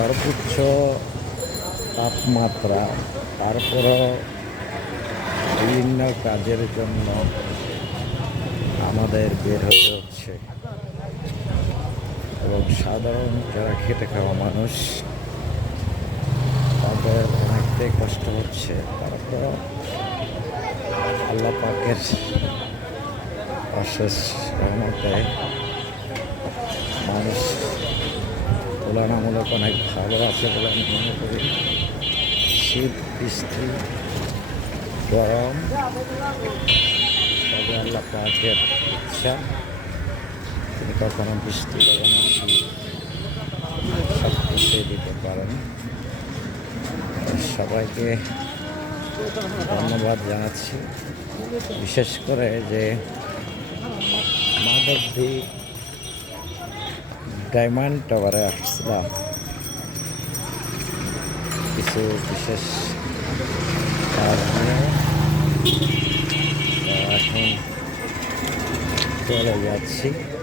সর্বোচ্চ তাপমাত্রা তারপরও বিভিন্ন কাজের জন্য আমাদের বের হতে হচ্ছে। এবং সাধারণ যারা খেটে খাওয়া মানুষ, তাদের অনেকটাই কষ্ট হচ্ছে। তারপর আল্লাহ পাকের অশেষ রহমতে মানুষ তুলনামূলক অনেক ভালো আছে বলে আমি মনে করি। শীত বৃষ্টি গরম তবে আল্লাহ পাকের ইচ্ছা। তিনি কখনো বৃষ্টি কখনো শীত সব দিতে পারেন। সবাইকে ধন্যবাদ জানাচ্ছি। বিশেষ করে যে মাধবদী ডায়মন্ড টাওয়ারে আসছিলাম lah Pisau pisau Tarnya Tarnya Tarnya Tarnya Tarnya